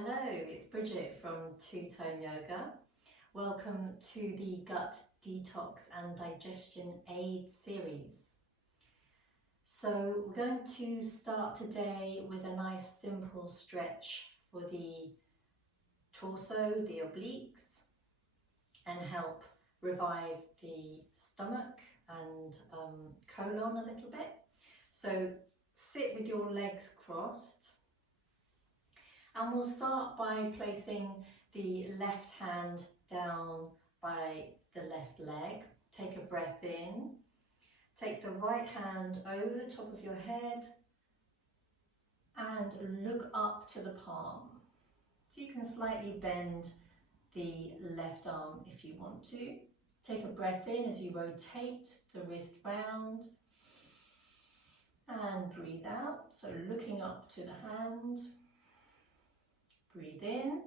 Hello, it's Bridget from Two-Tone Yoga. Welcome to the Gut Detox and Digestion Aid series. So we're going to start today with a nice simple stretch for the torso, the obliques, and help revive the stomach and colon a little bit. So sit with your legs crossed. And we'll start by placing the left hand down by the left leg. Take a breath in. Take the right hand over the top of your head and look up to the palm. So you can slightly bend the left arm if you want to. Take a breath in as you rotate the wrist round. And breathe out, so looking up to the hand. Breathe in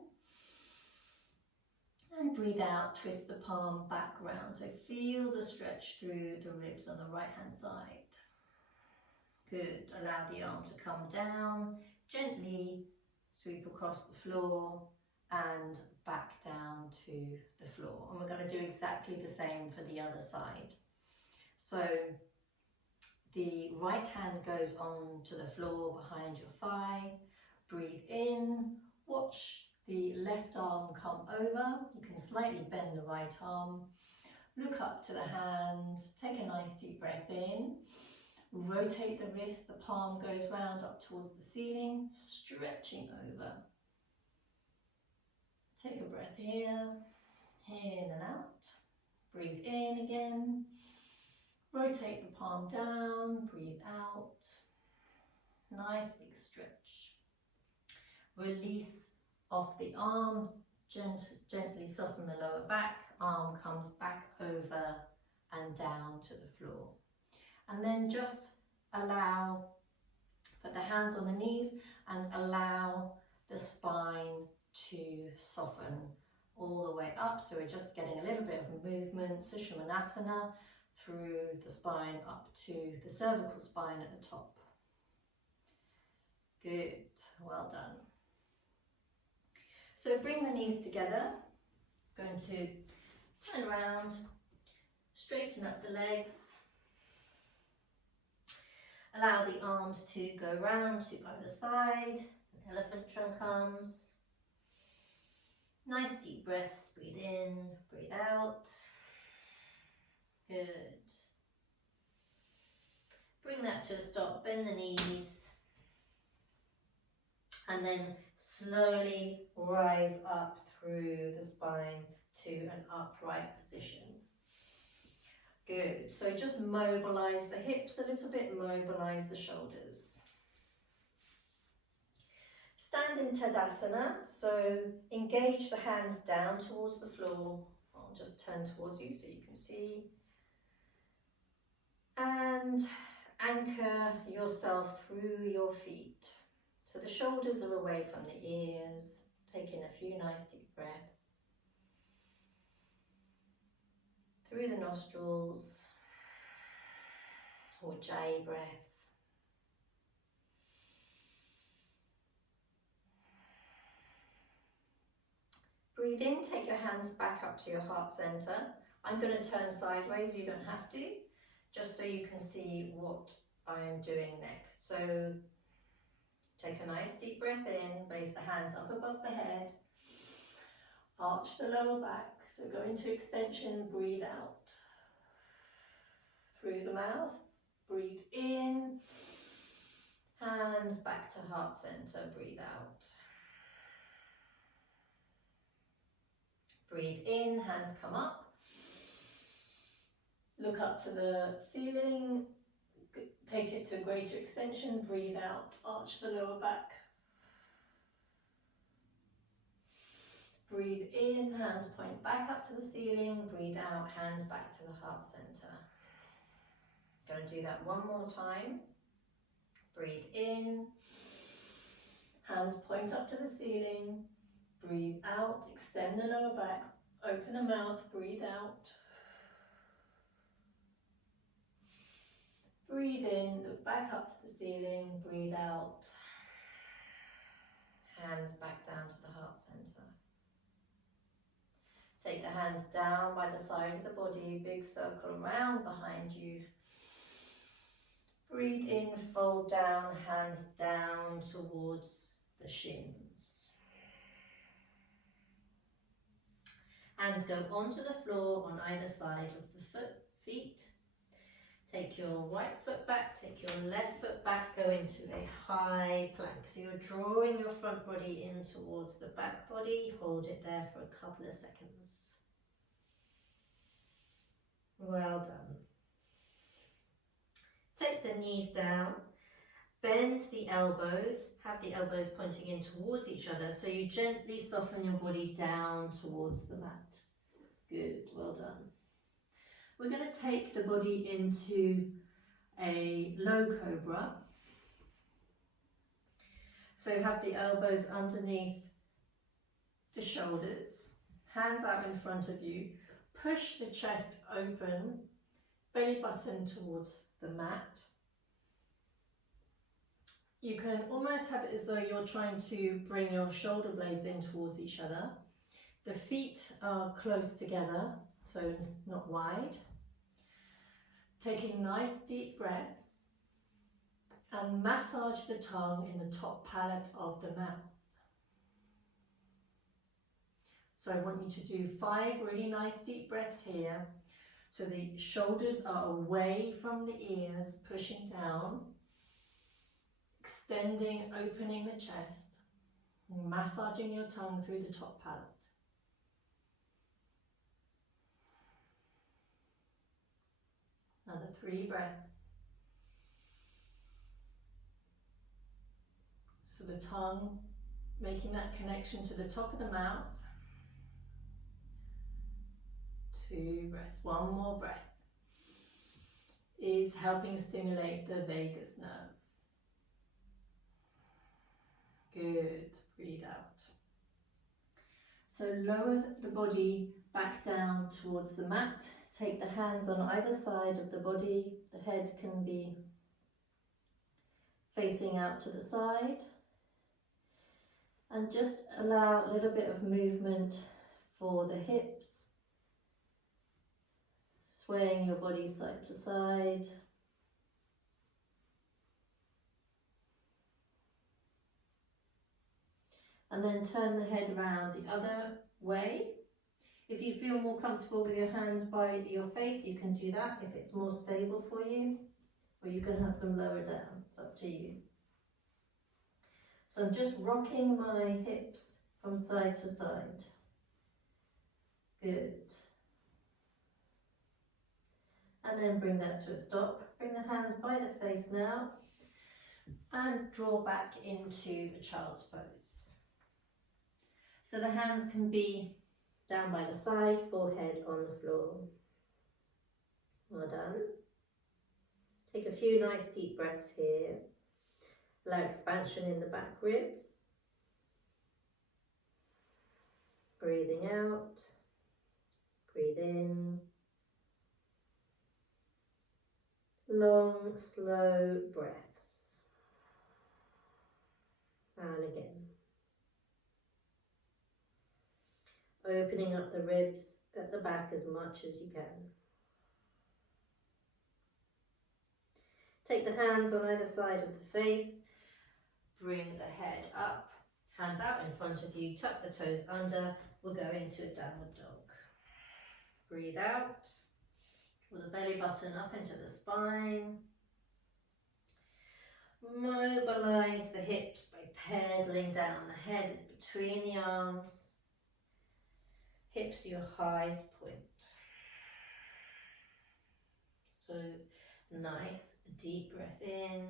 and breathe out, twist the palm back round. So feel the stretch through the ribs on the right hand side. Good, allow the arm to come down, gently sweep across the floor and back down to the floor. And we're going to do exactly the same for the other side. So the right hand goes on to the floor behind your thigh. Breathe in. Watch the left arm come over. You can slightly bend the right arm. Look up to the hand. Take a nice deep breath in. Rotate the wrist. The palm goes round up towards the ceiling, stretching over. Take a breath here. In and out. Breathe in again. Rotate the palm down. Breathe out. Nice big stretch. Release off the arm, gently soften the lower back, arm comes back over and down to the floor. And then just allow, put the hands on the knees and allow the spine to soften all the way up. So we're just getting a little bit of movement, Sushumnasana, through the spine up to the cervical spine at the top. Good, well done. So bring the knees together, going to turn around, straighten up the legs, allow the arms to go round to either side, an elephant trunk arms. Nice deep breaths, breathe in, breathe out. Good. Bring that to a stop, bend the knees, and then slowly rise up through the spine to an upright position. Good, so just mobilise the hips a little bit, mobilise the shoulders. Stand in Tadasana, so engage the hands down towards the floor. I'll just turn towards you so you can see. And anchor yourself through your feet. So the shoulders are away from the ears. Take in a few nice deep breaths. Through the nostrils, or Ujjayi breath. Breathe in, take your hands back up to your heart center. I'm going to turn sideways, you don't have to, just so you can see what I am doing next. So take a nice deep breath in, raise the hands up above the head, arch the lower back, so go into extension, breathe out. Through the mouth, breathe in, hands back to heart center, breathe out. Breathe in, hands come up, look up to the ceiling, take it to a greater extension, breathe out, arch the lower back. Breathe in, hands point back up to the ceiling, breathe out, hands back to the heart center. Going to do that one more time. Breathe in, hands point up to the ceiling, breathe out, extend the lower back, open the mouth, breathe out. Breathe in, look back up to the ceiling, breathe out. Hands hands back down to the heart center. Take the hands down by the side of the body, big circle around behind you. Breathe in, fold down, hands down towards the shins. Hands go onto the floor on either side of the feet. Take your right foot back, take your left foot back, go into a high plank. So you're drawing your front body in towards the back body. Hold it there for a couple of seconds. Well done. Take the knees down, bend the elbows, have the elbows pointing in towards each other, so you gently soften your body down towards the mat. Good, well done. We're going to take the body into a low cobra. So have the elbows underneath the shoulders, hands out in front of you, push the chest open, belly button towards the mat. You can almost have it as though you're trying to bring your shoulder blades in towards each other. The feet are close together, so not wide. Taking nice deep breaths and massage the tongue in the top palate of the mouth. So I want you to do 5 really nice deep breaths here. So the shoulders are away from the ears, pushing down, extending, opening the chest, massaging your tongue through the top palate. Another 3 breaths. So the tongue making that connection to the top of the mouth. 2 breaths. 1 more breath is helping stimulate the vagus nerve. Good. Breathe out. So lower the body back down towards the mat. Take the hands on either side of the body. The head can be facing out to the side. And just allow a little bit of movement for the hips. Swaying your body side to side. And then turn the head around the other way. If you feel more comfortable with your hands by your face, you can do that if it's more stable for you, or you can have them lower down, it's up to you. So I'm just rocking my hips from side to side. Good. And then bring that to a stop. Bring the hands by the face now and draw back into a child's pose. So the hands can be down by the side, forehead on the floor. Well done. Take a few nice deep breaths here. Allow expansion in the back ribs. Breathing out. Breathe in. Long, slow breaths. And again. Opening up the ribs at the back as much as you can. Take the hands on either side of the face. Bring the head up. Hands out in front of you. Tuck the toes under. We'll go into a downward dog. Breathe out. With the belly button up into the spine. Mobilise the hips by pedaling down. The head is between the arms. Hips your highest point. So nice deep breath in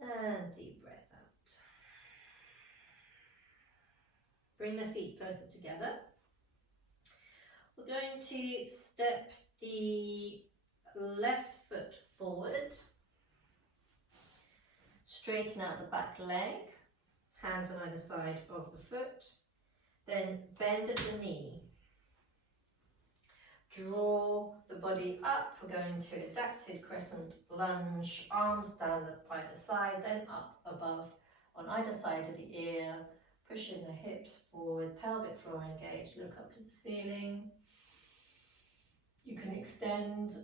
and deep breath out. Bring the feet closer together. We're going to step the left foot forward. Straighten out the back leg. Hands on either side of the foot. Then bend at the knee. Draw the body up. We're going to adapted crescent lunge. Arms down by the side, then up above on either side of the ear, pushing the hips forward, pelvic floor engaged, look up to the ceiling. You can extend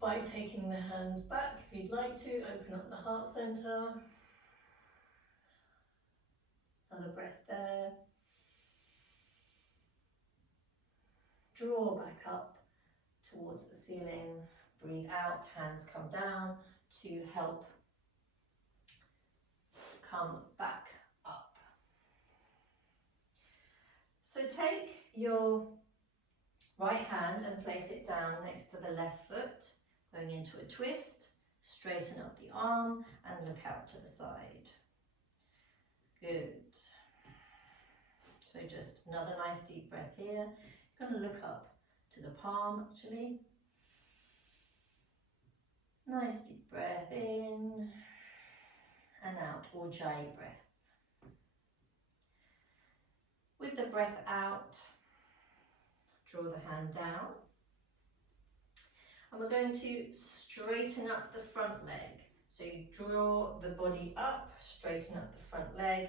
by taking the hands back if you'd like to, open up the heart center. Another breath there. Draw back up towards the ceiling. Breathe out, hands come down to help come back up. So take your right hand and place it down next to the left foot, going into a twist. Straighten up the arm and look out to the side. Good. So just another nice deep breath here. You're going to look up to the palm actually. Nice deep breath in and out, or Ujjayi breath. With the breath out, draw the hand down. And we're going to straighten up the front leg. So you draw the body up, straighten up the front leg,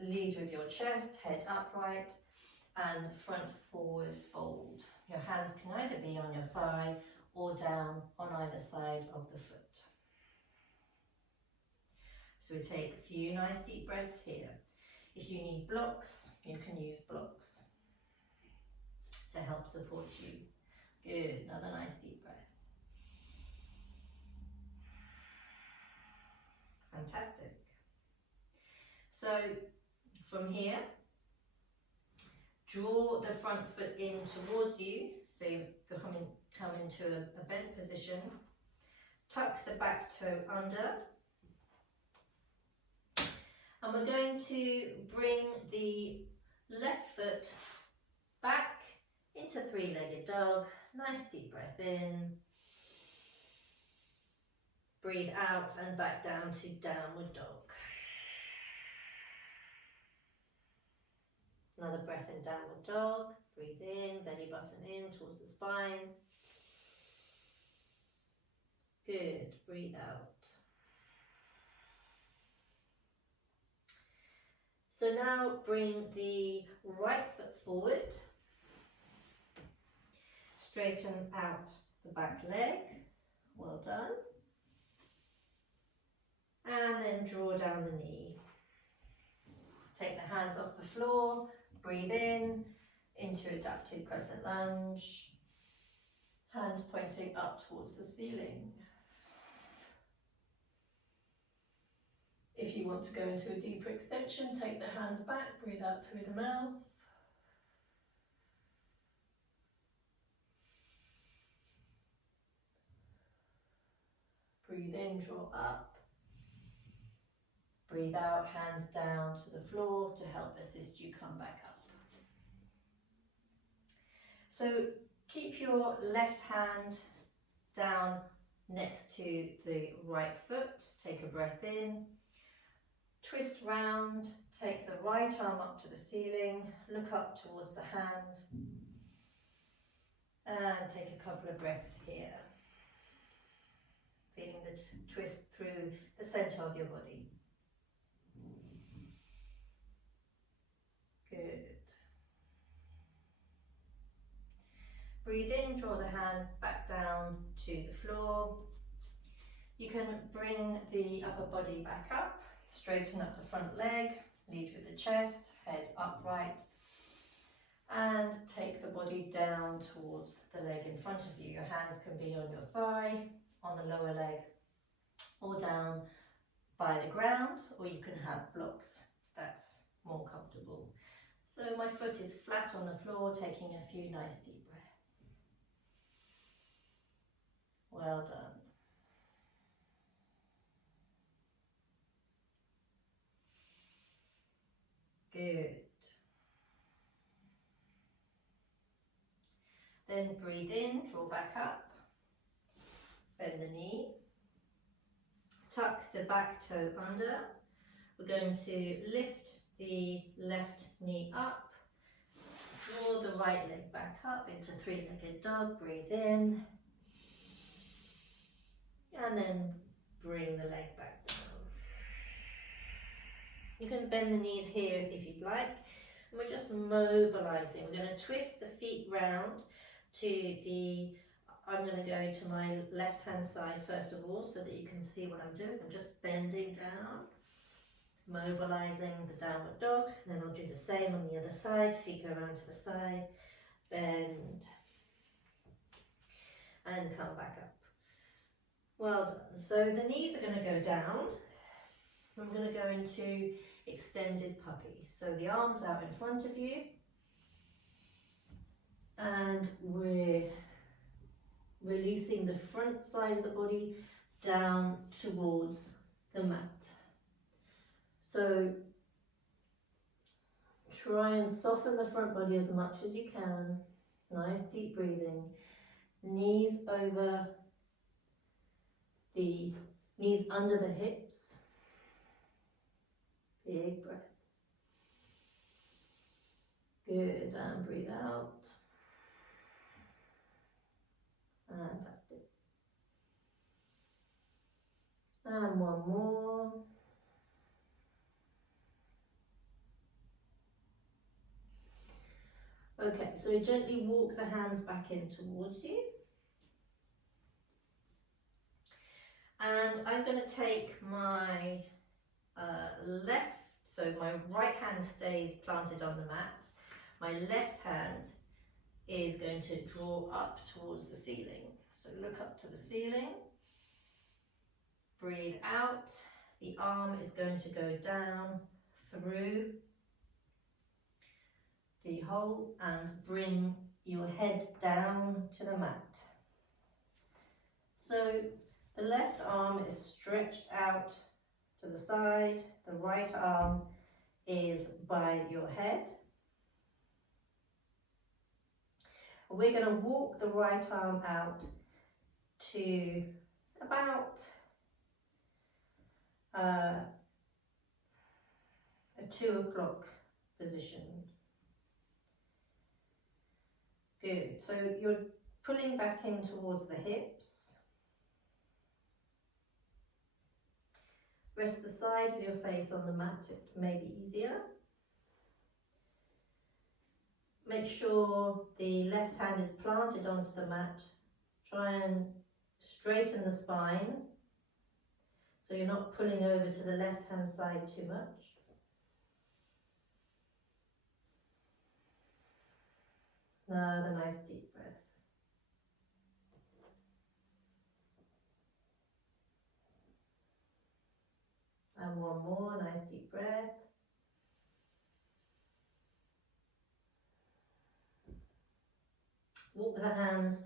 lead with your chest, head upright, and front forward fold. Your hands can either be on your thigh or down on either side of the foot. So we take a few nice deep breaths here. If you need blocks, you can use blocks to help support you. Good, another nice deep breath. Fantastic. So from here, draw the front foot in towards you. So you come into a bent position. Tuck the back toe under. And we're going to bring the left foot back into three-legged dog. Nice deep breath in. Breathe out and back down to downward dog. Another breath in downward dog. Breathe in, belly button in towards the spine. Good, breathe out. So now bring the right foot forward. Straighten out the back leg. Well done. And then draw down the knee. Take the hands off the floor. Breathe in into adapted crescent lunge. Hands pointing up towards the ceiling. If you want to go into a deeper extension, take the hands back, breathe out through the mouth. Breathe in, draw up. Breathe out, hands down to the floor to help assist you come back up. So keep your left hand down next to the right foot. Take a breath in. Twist round, take the right arm up to the ceiling, look up towards the hand, and take a couple of breaths here. Feeling the twist through the center of your body. Good. Breathe in, draw the hand back down to the floor. You can bring the upper body back up. Straighten up the front leg, lead with the chest, head upright, and take the body down towards the leg in front of you. Your hands can be on your thigh, on the lower leg, or down by the ground, or you can have blocks if that's more comfortable. So my foot is flat on the floor, taking a few nice deep breaths. Well done. Good. Then breathe in, draw back up, bend the knee, tuck the back toe under. We're going to lift the left knee up, draw the right leg back up into three-legged dog, breathe in, and then bring the leg back down. You can bend the knees here if you'd like. And we're just mobilising. We're going to twist the feet round to the, I'm going to go to my left hand side first of all so that you can see what I'm doing. I'm just bending down, mobilising the downward dog, and then I'll do the same on the other side. Feet go around to the side, bend, and come back up. Well done. So the knees are going to go down. I'm going to go into extended puppy. So the arms out in front of you, and we're releasing the front side of the body down towards the mat. So try and soften the front body as much as you can. Nice deep breathing. Knees over the knees under the hips. Big breaths. Good, and breathe out. Fantastic. And one more. Okay, so gently walk the hands back in towards you. And I'm going to take my left, so my right hand stays planted on the mat. My left hand is going to draw up towards the ceiling. So look up to the ceiling. Breathe out. The arm is going to go down through the hole and bring your head down to the mat. So the left arm is stretched out to the side, the right arm is by your head. We're going to walk the right arm out to about a 2 o'clock position. Good, so you're pulling back in towards the hips. Rest the side of your face on the mat, it may be easier. Make sure the left hand is planted onto the mat. Try and straighten the spine so you're not pulling over to the left hand side too much. Another nice deep breath. And one more nice deep breath. Walk the hands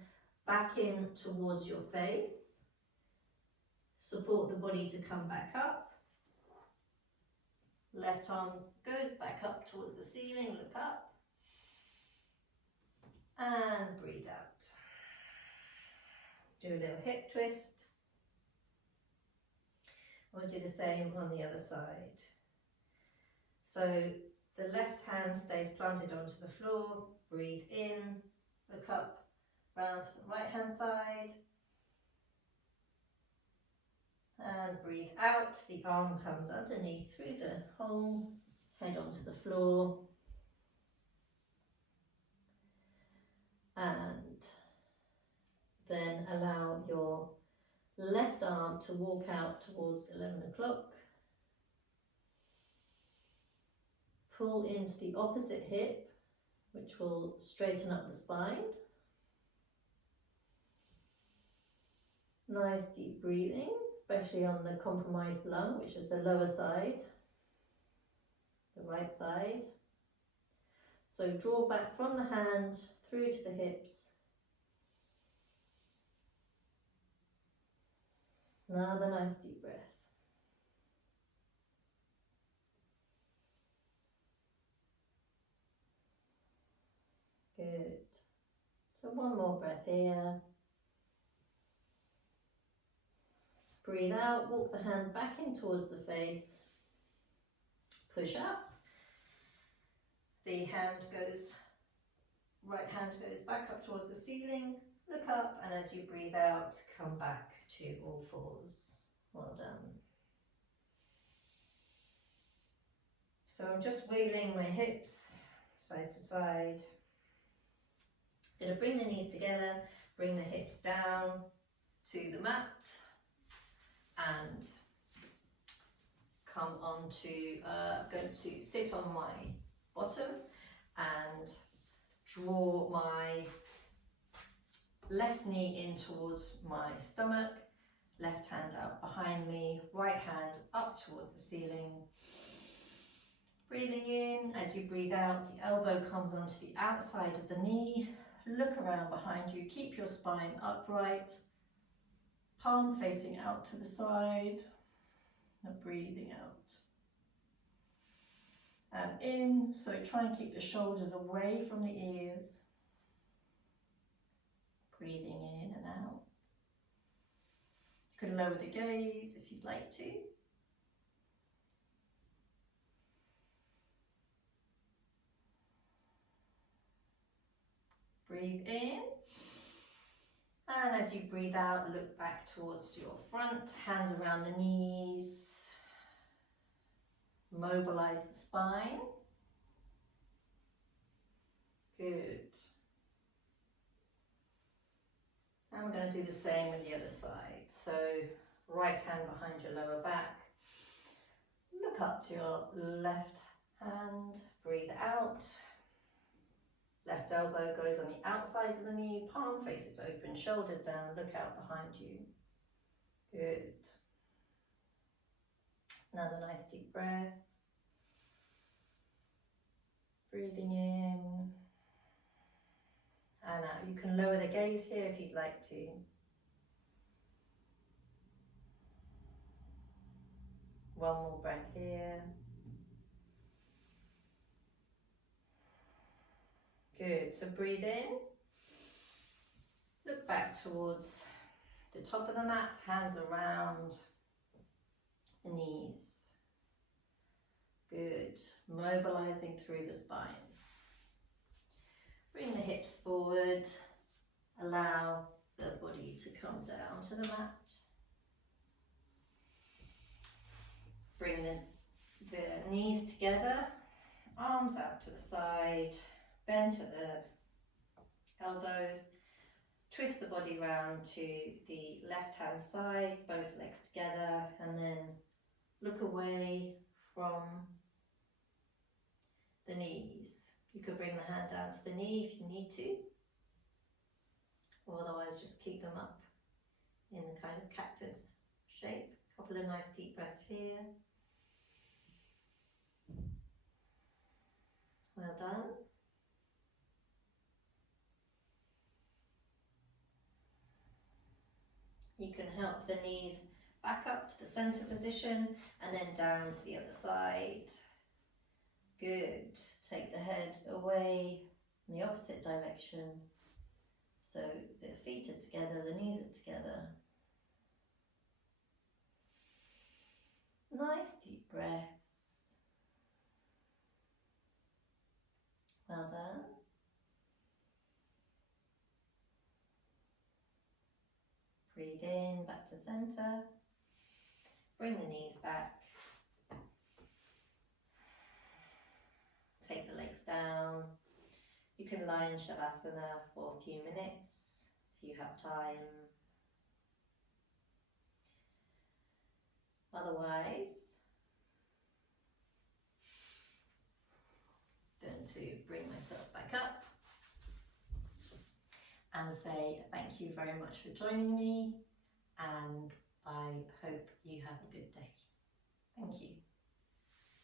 back in towards your face. Support the body to come back up. Left arm goes back up towards the ceiling, look up. And breathe out. Do a little hip twist. We'll do the same on the other side. So the left hand stays planted onto the floor. Breathe in, look up, round to the right hand side. And breathe out. The arm comes underneath through the hole, head onto the floor. And then allow your left arm to walk out towards 11 o'clock. Pull into the opposite hip, which will straighten up the spine. Nice deep breathing, especially on the compromised lung, which is the lower side, the right side. So draw back from the hand through to the hips. Another nice deep breath. Good. So one more breath here. Breathe out, walk the hand back in towards the face. Push up. The hand goes, right hand goes back up towards the ceiling. Look up, and as you breathe out, come back to all fours. Well done. So I'm just wheeling my hips side to side. I'm going to bring the knees together, bring the hips down to the mat and come on to, going to sit on my bottom and draw my left knee in towards my stomach, left hand out behind me, right hand up towards the ceiling. Breathing in, as you breathe out, the elbow comes onto the outside of the knee. Look around behind you, keep your spine upright, palm facing out to the side, and breathing out. And in, so try and keep the shoulders away from the ears. Breathing in and out. You can lower the gaze if you'd like to. Breathe in. And as you breathe out, look back towards your front, hands around the knees. Mobilise the spine. Good. And we're going to do the same with the other side. So right hand behind your lower back. Look up to your left hand. Breathe out. Left elbow goes on the outside of the knee. Palm faces open. Shoulders down. Look out behind you. Good. Another nice deep breath. Breathing in and out. You can lower the gaze here if you'd like to. One more breath here. Good. So breathe in. Look back towards the top of the mat, hands around the knees. Good. Mobilizing through the spine. Bring the hips forward. Allow the body to come down to the mat. Bring the knees together. Arms out to the side. Bend at the elbows. Twist the body round to the left hand side, both legs together, and then look away from the knees. You could bring the hand down to the knee if you need to, or otherwise just keep them up in the kind of cactus shape. A couple of nice deep breaths here. Well done. You can help the knees back up to the center position and then down to the other side. Good. Take the head away in the opposite direction. So the feet are together, the knees are together. Nice deep breaths. Well done. Breathe in, back to center. Bring the knees back. Take the legs down. You can lie in Shavasana for a few minutes if you have time. Otherwise, I'm going to bring myself back up and say thank you very much for joining me, and I hope you have a good day. Thank you.